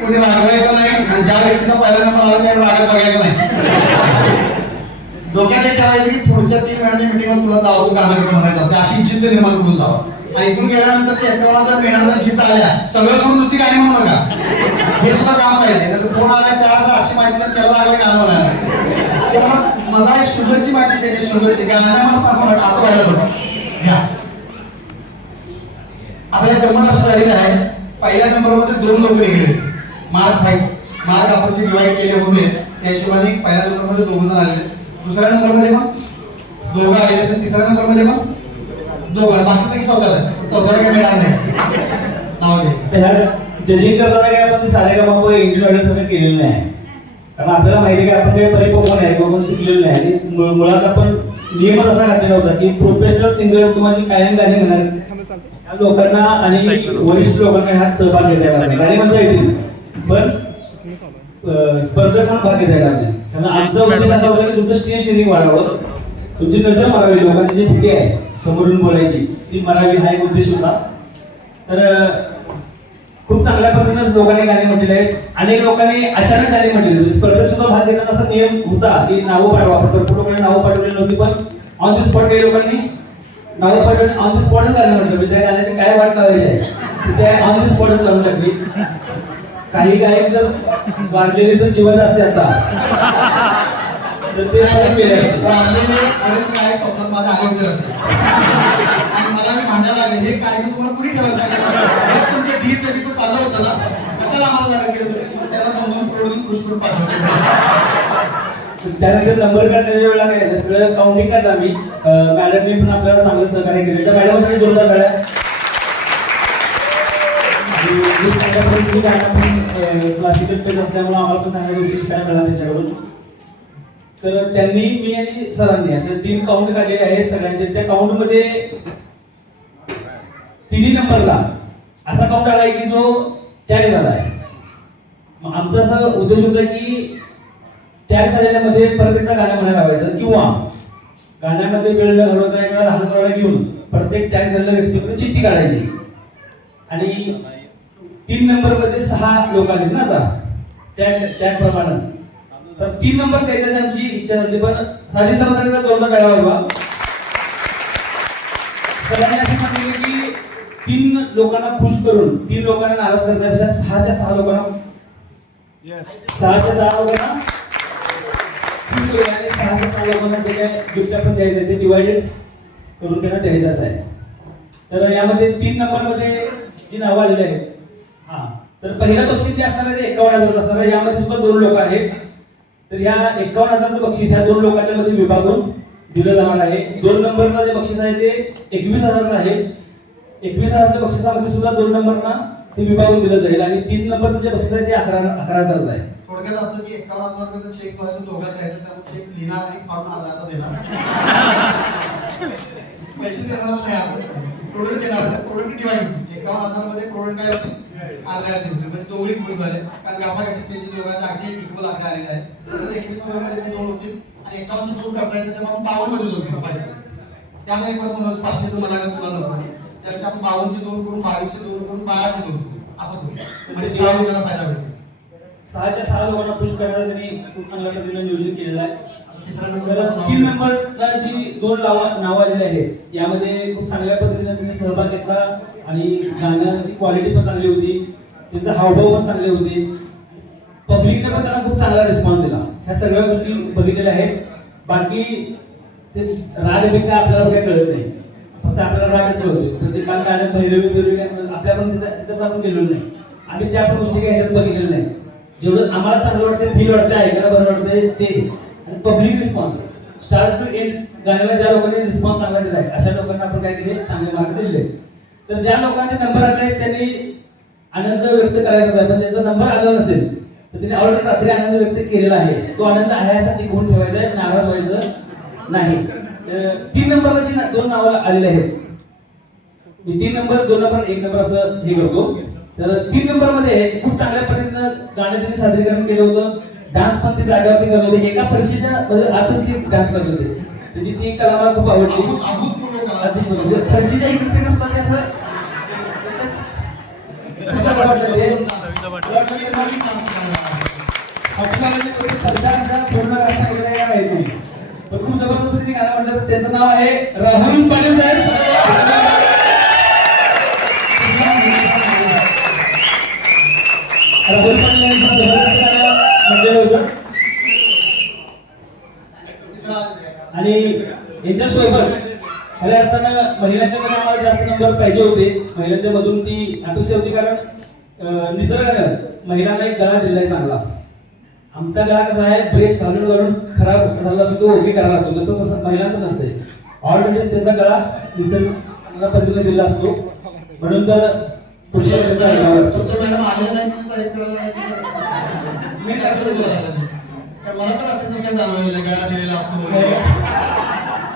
कोणी रागवायचं नाही आणि ज्या व्यक्तीचा पहिला नंबर आला त्याला रागात बघायचं नाही. डोक्यात एक ठेवायचं की पुढच्या 3 महिन्याच्या मीटिंगला तुला दावतो गाणं कसं म्हणायचं असते अशी जिद्द निर्माण करून जावा. आणि इथून गेल्यानंतर ते 51,000 मिळणार जिद्द आल्या सगळं सोडून नुसती गाणी म्हणू नका. हे सुद्धा काम पाहिजे. तर फोन आला 4,800 माहिती त्याला लागले गाणं म्हणायला. मला एक शुगरची माहिती द्यायची. शुगरची गाणं मला सांगू नका असं व्हायला नको घ्या. आता हे गंमत असं झालेलं आहे. पहिल्या नंबरमध्ये 2 लोक गेले. मार्क आपण जे डिवाइड केले होते त्या हिशोबाने पहिल्या नंबरमध्ये 2 जण आलेले. दुसऱ्या नंबरमध्ये पण 2 आलेले. तर तिसऱ्या नंबरमध्ये पण 2. बाकी सगळी चौथ्याला काही मिळणार नाही. नाव घे. जजिंग करताना काय आपण सारेगमप इंडियन आयडल सारखं केलेलं नाही. कारण आपल्याला माहिती आहे की आपण काही परिपक्व नाही किंवा शिकलेलं नाही. आणि मुळात आपण नियमच असा घातलेला होता की प्रोफेशनल सिंगर किंवा जी कायम गाणी म्हणणार लोकांना आणि वरिष्ठ लोकांना ह्यात सहभाग घेता येणार नाही. गाणी म्हणता येतील पण स्पर्धक म्हणून भाग घेता येणार नाही. कारण आमचा उद्देश असा होता की तुमचं स्टेज ट्रेनिंग वाढावं, तुमची नजर मारावी, लोकांची जी भीती आहे समोरून बोलायची ती मारावी हा एक उद्देश होता. तर खूप चांगल्या पद्धतीने लोकांनी गाणी म्हटलेली आहेत. अनेक लोकांनी अचानक गाणी म्हटलेली. स्पर्धेत सुद्धा भाग घेताना असा नियम होता की नावं पाठवा. आपण भरपूर लोकांनी नावं पाठवलेली नव्हती पण ऑन द स्पॉट काही लोकांनी नावं पाठवली. ऑन द स्पॉटच गाणं म्हटलं. त्या गाण्याची काय वाट लावायची आहे त्या ऑन द स्पॉटच लावून टाकली. काही गायक जर वाढलेले तर जिवंत असते आता तर ते केले असते. स्वप्नात माझ्या आले होते आणि मला भांडायला लागले. हे कार्यक्रम तुम्हाला कुणी ठेवायला सांगितलं? तुमच्या डीचं बी तो चाललं होतं ना, कशाला आम्हाला जागा केलं तुम्ही? त्याला 2 करोड खुश करून पाठवलं. त्यानंतर नंबर काढण्याच्या वेळेला काय सगळं काउंटिंग करता आम्ही. मॅडमने पण आपल्याला चांगलं सहकार्य केलं. त्या मॅडमसाठी जोरदार टाळ्या. क्लासिकल टच असल्यामुळे आम्हाला पण चांगल्या गोष्टी शिकायला मिळाल्या त्यांच्याकडून. तर त्यांनी मी आणि सरांनी असे 3 काउंट काढलेले आहेत सगळ्यांचे. त्या काउंट मध्ये 3 नंबरला असा काउंट आलाय की जो टॅग झाला आहे. आमचा असा उद्देश होता की टॅग झालेल्या मध्ये परत एकदा गाणं म्हणायला लावायचं किंवा गाण्यामध्ये वेळ न घालवता एका लहान मुलाला घेऊन प्रत्येक टॅग झालेल्या व्यक्तीमध्ये चिठ्ठी काढायची. आणि 3 नंबर मध्ये 6 लोक आहेत ना आता टॅग प्रमाणे. तर 3 नंबर द्यायची आमची इच्छा झाली पण साधी सरांसाठी जोरदार टाळ्या वाजवा. सरांनी असं सांगितलं की 3 लोकांना खुश करून 3 लोकांना नाराज करण्यापेक्षा 6च्या 6 लोकांना 6च्या 6 लोकांना खुश करूया आणि 6च्या 6 लोकांना जे काय गिफ्ट आपण द्यायचं आहे ते डिवायडेड करून त्यांना द्यायचं असं आहे. तर यामध्ये 3 नंबर मध्ये जी नावं आलेली आहेत तर पहिलं बक्षीस जे असणार आहे ते 51,000 असणार आहे. यामध्ये सुद्धा 2 लोक आहेत. तर या 51,000चं बक्षीस ह्या 2 लोकांच्या मध्ये विभागून दिलं जाणार आहे. 2 नंबरला जे बक्षीस आहे ते 21,000चं आहे. 21,000च्या बक्षिसामध्ये सुद्धा 2 नंबरना ते विभागून दिलं जाईल आणि 3 नंबरचं जे बक्षीस आहे ते 11,000चं आहे. थोडक्यात असं की 51,000 रुपये चेक व्हायचं दोघात द्यायचं त्यामुळे चेक लिहिणार आणि फाडून अर्धा देणार. पैसे देणार नाही आपण प्रोडक्ट देणार. प्रोडक्ट डिवाइड 51,000 मध्ये प्रोडक्ट काय होते अर्धा देतो म्हणजे दोघे खुश झाले. कारण गासा कशी त्यांची दोघांचे अगदी इक्वल आकडे आलेले आहेत. तसंच 21,000 मध्ये 2 होतील आणि 51 चे 2 करता येते तेव्हा 52 मध्ये 2 करायचे. त्यामुळे परत म्हणून 500चं मला तुला नको त्यापेक्षा आपण 52 चे 2 करून 22 चे 2 करून 12 चे 2 असं करू म्हणजे 6 लोकांना फायदा होईल. 6च्या 6 लोकांना खुश करायला त्यांनी खूप चांगल्या पद्धतीने नियोजन केलेलं आहे. 3 नंबरला जी 2 नावं आलेली आहेत यामध्ये खूप चांगल्या पद्धतीने त्यांनी सहभाग घेतला आणि गाण्याची क्वालिटी पण चांगली होती. त्यांचा हावभाव पण चांगले होते. पब्लिकने पण त्यांना खूप चांगला रिस्पॉन्स दिला. ह्या सगळ्या गोष्टी बघितलेल्या आहेत. बाकी ते राग बिग काय आपल्याला काही कळत नाही. फक्त आपल्याला रागच कळतो. प्रत्येकाला गाणं भैरवी आपल्या पण तिथं आपण गेलेलो नाही. आम्ही त्या पण गोष्टी काही ह्याच्यात बघितलेल्या नाही. जेवढं आम्हाला चांगलं वाटतं फील वाटतं ऐकायला बरं वाटतं ते आणि public response start to end गाण्याला ज्या लोकांनी रिस्पॉन्स चांगला दिला आहे अशा लोकांना आपण काय केले चांगले मार्क दिले. तर ज्या लोकांचे नंबर आले आहेत त्यांनी आनंद व्यक्त करायचा आहे पण ज्यांचा नंबर आला नसेल तर त्यांनी ऑलरेडी रात्री आनंद व्यक्त केलेला आहे. तो आनंद आहे असा टिकवून ठेवायचा आहे. नाराज व्हायचं नाही. 3 नंबरला जी 2 नावं आलेली आहेत मी 3 नंबर 2 नंबर 1 नंबर असं हे करतो. तर 3 नंबर मध्ये खूप चांगल्या पद्धतीनं गाणं त्यांनी सादरीकरण केलं होतं. डान्स पण ते जागेवरती करत होते. एका फरशीच्या आतच ते डान्स करत होते. त्याची ती कला मला खूप आवडली. फरशीच्या इकडे सुद्धा ते असं मला वाटलं ते आपल्याला पक्षांच्या पूर्ण काय सांगितलं या माहिती पण खूप जबरदस्त त्यांनी गाणं म्हटलं. तर त्यांचं नाव आहे राहुल पाटील साहेब. राहुल पाटील यांनी जबरदस्त गाणं म्हटलेलं होतं आणि यांच्यासोबत खऱ्या अर्थानं महिलांच्या मध्ये आम्हाला जास्त नंबर पाहिजे होते. महिलांच्या मधून ती अपेक्षा होती कारण निसर्गानं महिलांना एक गळा दिलाय चांगला. आमचा गळा कसा आहे ब्रेस घालून घालून खराब झाला सुद्धा ओके करायला लागतो. जसं तसं महिलांचं नसते. ऑलरेडी त्यांचा गळा निसर्ग चांगल्या पद्धतीने दिला असतो म्हणून तर पुरुषाला त्यांचा गळा लागतो. मी टाकतो मला तर आता काय जाणवलं गळा दिलेला असतो.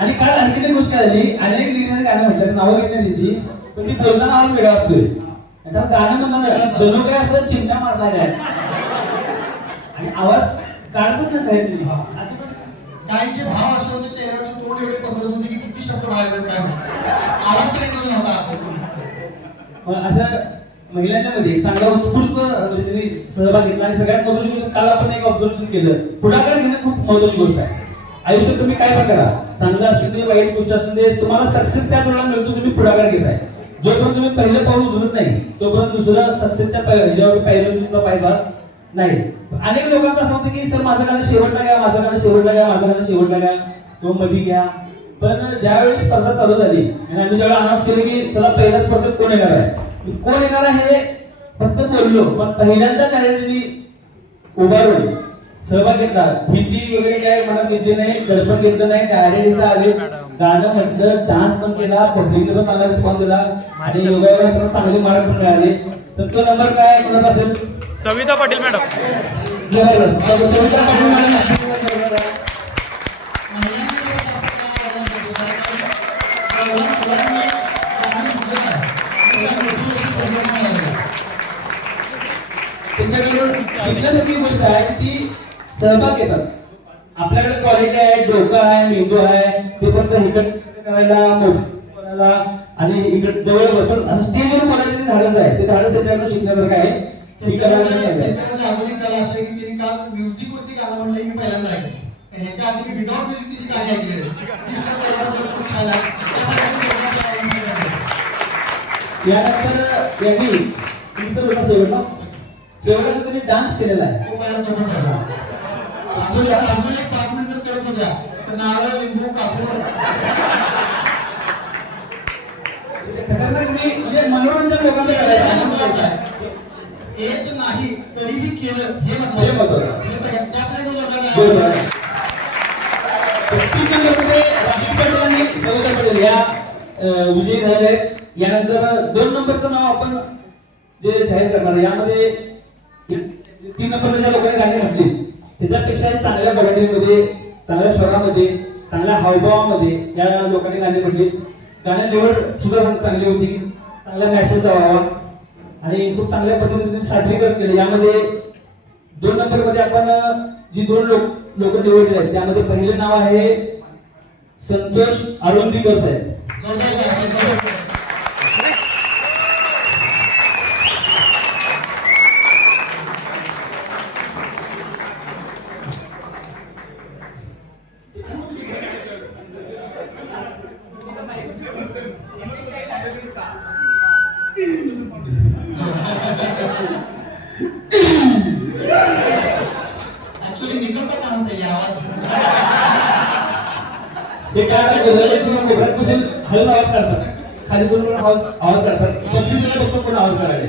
आणि काल आणखी एक गोष्ट काय झाली अनेक लिहिणारे गाणं म्हटलं नावं घेतली त्यांची पण ती बोलताना आवाज वेगळा असतोय. कारण गाणं म्हणताना जणू काय असं चिमटा मारणार आहे आणि आवाज काढतच नाही काहीतरी असं पण काहींचे भाव असे होते चेहऱ्याचे तोंड एवढे पसरत होते की किती शब्द बाहेर येतात काय माहिती. आवाज तर येतच नव्हता. असं महिलांच्या मध्ये एक चांगला उत्कृष्ट त्यांनी सहभाग घेतला आणि सगळ्यात महत्त्वाची गोष्ट काल आपण एक ऑब्झर्वेशन केलं पुढाकार घेणं खूप महत्त्वाची गोष्ट आहे. आयुष्यात तुम्ही काय पण करा चांगलं असू दे वाईट गोष्ट असू दे तुम्हाला सक्सेस त्याच वेळेला मिळतो तुम्ही पुढाकार घेताय. जोपर्यंत तुम्ही पहिलं पाऊल उचलत नाही तोपर्यंत दुसरं सक्सेसच्या ह्याच्यावर पहिलं तुमचा पाय नाही. अनेक लोकांचं असं होतं की सर माझं गाणं शेवटला घ्या माझं गाणं शेवटला घ्या माझं गाणं शेवटला घ्या तो मध्ये घ्या. पण ज्यावेळी स्पर्धा चालू झाली आणि आम्ही ज्यावेळी अनाऊन्स केले की चला पहिल्या स्पर्धेत कोण येणार आहे कोण येणार आहे हे फक्त बोललो पण पहिल्यांदा त्यांनी उभारून सहभाग घेतला. भीती वगैरे काय मनात घेतली नाही दडपण घेतलं नाही डायरेक्ट इथं आले गाणं म्हटलं डान्स पण केला पब्लिकने पण चांगला रिस्पॉन्स दिला आणि योगावर चांगले मार्क पण मिळाले. तर तो नंबर काय कोणाचा असेल सविता पाटील मॅडम. जबरदस्त सविता पाटील मॅडम. त्यांच्याकडून शिकण्यासारखी गोष्ट आहे ती सहभाग घेतात. आपल्याकडे क्वालिटी आहे डोकं आहे मेंदू आहे ते फक्त इकडे करायला मोठं करायला आणि इकडे जवळ बसून असं स्टेजवर बोलायचं धाडस आहे. ते धाडस त्याच्याकडून शिकण्यासारखं आहे. त्याच्यामध्ये अजून एक कला अशी आहे की तिने काल म्युझिक वरती गाणं म्हणलं मी पहिल्यांदा ऐकलं. ह्याच्या आधी मी विदाउट म्युझिक तिची गाणी ऐकलेली. खूप छान आहे. यानंतर यांनी शेवटला त्यांनी डान्स केलेला आहे. तो पहिला तो पण ठरला. अजून एक 5 मिनिट जर करत होत्या तर नारळ लिंबू कापूर खतरनाक म्हणजे मनोरंजन लोकांचं करायचं येत नाही तरीही केलं हे हे महत्त्वाचं. म्हणजे सगळ्यात त्यासाठी बरोबर. 35 नंबरमध्ये राहुल पाटील आणि सविता पाटील या विजयी झालेले आहेत. यानंतर 2 नंबरचं नाव आपण जे जाहीर करणार यामध्ये 3 नंबरला ज्या लोकांनी गाणी म्हटली त्याच्यापेक्षा चांगल्या क्वालिटीमध्ये चांगल्या स्वरामध्ये चांगल्या हावभावामध्ये या लोकांनी गाणी म्हटली. गाण्या निवड सुद्धा चांगली होती. चांगला मॅसेज व्हावा आणि खूप चांगल्या पद्धतीने सादरीकरण केले. यामध्ये 2 नंबर मध्ये आपण जी 2 लोक निवडले आहेत त्यामध्ये पहिले नाव आहे संतोष अरुंदीकर साहेब. ऍक्च्युअली निकलता का नसेल आवाज ते काय कोपऱ्यापासून हलून आवाज काढतात खाली दोन आवाज काढतात पब्लिकला फक्त कोण आवाज काढायला.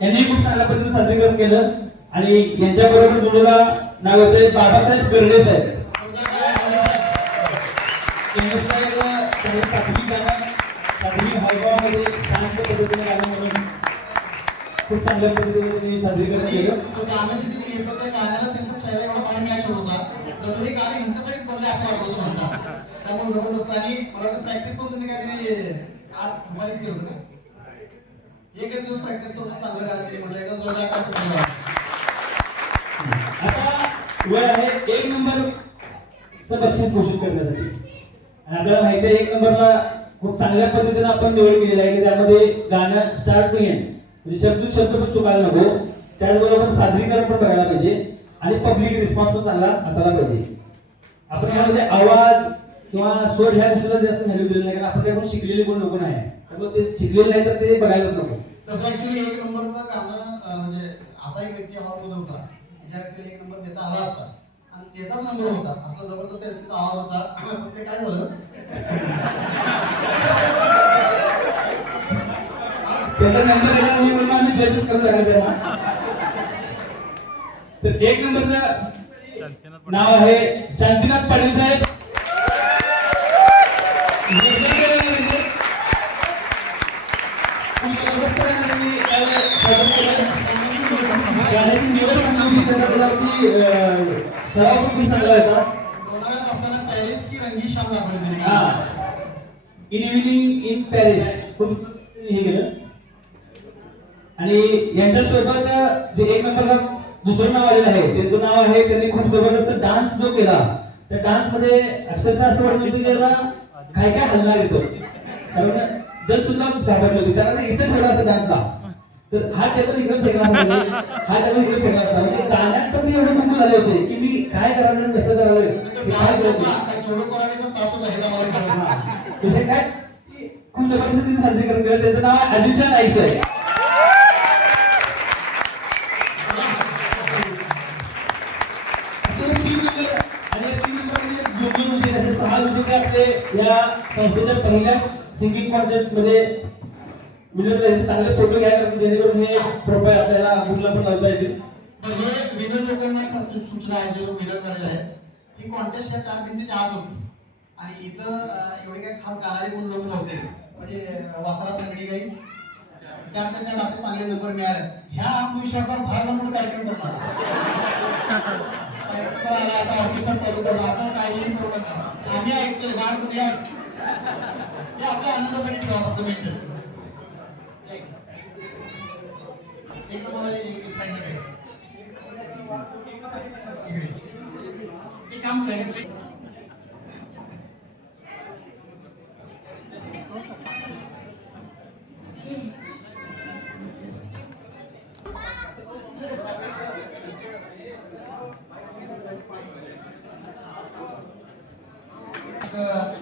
यांनी खूप चांगल्या पद्धतीने सादरीकरण केलं आणि यांच्या बरोबर जोडलेला नाव होते बाबासाहेब गर्डे साहेब. साधवी हावभावामध्ये शांत पद्धतीने गाणं म्हणून खूप चांगल्या पद्धतीने त्यांनी सादरीकरण केलं. गाणं जे तिने लिहिलं त्या गाण्याला त्यांचा चेहरा एवढा भारी मॅच होत होता जर हे गाणं यांच्यासाठीच बनले असं वाटत होतं म्हणता. त्यामुळे जबरदस्त आणि मला वाटतं प्रॅक्टिस करून तुम्ही काहीतरी आज दुपारीच केलं होतं का एकच दिवस प्रॅक्टिस करून चांगलं गाणं तरी म्हटलं एकच जोरदार टाकत. आता वेळ आहे 1 नंबरचं बक्षीस घोषित करण्यासाठी आणि आपल्याला माहिती आहे 1 नंबरला खूप चांगल्या पद्धतीने आपण निवड केलेली आहे की त्यामध्ये गाणं स्टार्ट टू एंड म्हणजे शब्द पण चुकायला नको, त्याचबरोबर सादरीकरण पण बघायला पाहिजे आणि पब्लिक रिस्पॉन्स पण चांगला असायला पाहिजे. आपण यामध्ये आवाज किंवा स्वर ह्या गोष्टीला जास्त व्हॅल्यू दिलेलं नाही, कारण आपण त्याकडून शिकलेले कोण लोक नाही आहे, त्यामुळे ते शिकलेले नाही तर ते बघायलाच नको. तसं ऍक्च्युली एक नंबरचं गाणं म्हणजे असा एक व्यक्ती हॉलमध्ये होता ज्या व्यक्तीला एक नंबर देता आला असता आणि त्याचाच नंबर होता, असला जबरदस्त व्यक्तीचा आवाज होता. ते काय झालं त्याचा नंबर येणार नाही म्हणून आम्ही जजेस करून राहिले त्यांना. तर एक नंबरचं नाव आहे शांतीनाथ पाटील साहेब. सराव पण खूप चांगला होता. लोणावळ्यात असताना पॅरिस की रंगी शाम दाखवली हा, इन इव्हिनिंग इन पॅरिस खूप हे केलं. आणि यांच्यासोबत जे एक नंबरला दुसरं नाव आलेलं आहे त्यांचं नाव आहे, त्यांनी खूप जबरदस्त डान्स जो केला त्या डान्स मध्ये अक्षरशः असं वाटलं की त्याला काय काय हलणार येतं, कारण जज सुद्धा घाबरले होते, कारण इथं ठेवला असता डान्सला तर हा टेबल इकडे फेकला असता, हा टेबल इकडे फेकला असता. म्हणजे गाण्यात तर ते एवढे गुंगून आले होते की मी काय करावं कसं करावं हे काय तुझे काय खूप जबरदस्त तिने सादरीकरण केलं. त्याचं नाव आहे आदित्य नाईक आहे. असे 6 विजेते आपले या संस्थेच्या पहिल्याच सिंगिंग कॉन्टेस्ट मध्ये विनर झाले. चांगले फोटो घ्या जेणेकरून हे प्रोफाईल आपल्याला गुगलला पण लावता येतील. म्हणजे विनर लोकांना सूचना आहे, जे लोक विनर झालेले आहेत, ही कॉन्टेस्ट या 4 भिंतीच्या आत होती आणि इथं एवढे काही खास गाणारे कोण लोक नव्हते, म्हणजे वासरात नगडी काही त्यात आपले चांगले नंबर मिळाले. ह्या आत्मविश्वासावर फार मोठा कार्यक्रम करणार आता ऑफिसर चालू करणार असं काही करू नका. आम्ही ऐकतोय गाण कुणी हे आपल्या आनंदासाठी ठेवा फक्त मिनिट. एक तर मला एक सांगितलं एक काम करायचं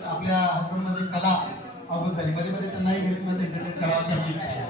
आपल्या हसबंड मध्ये कला अवगत झाली, बरी त्यांनाही घरी एंटरटेन करावं अशी आमची इच्छा आहे.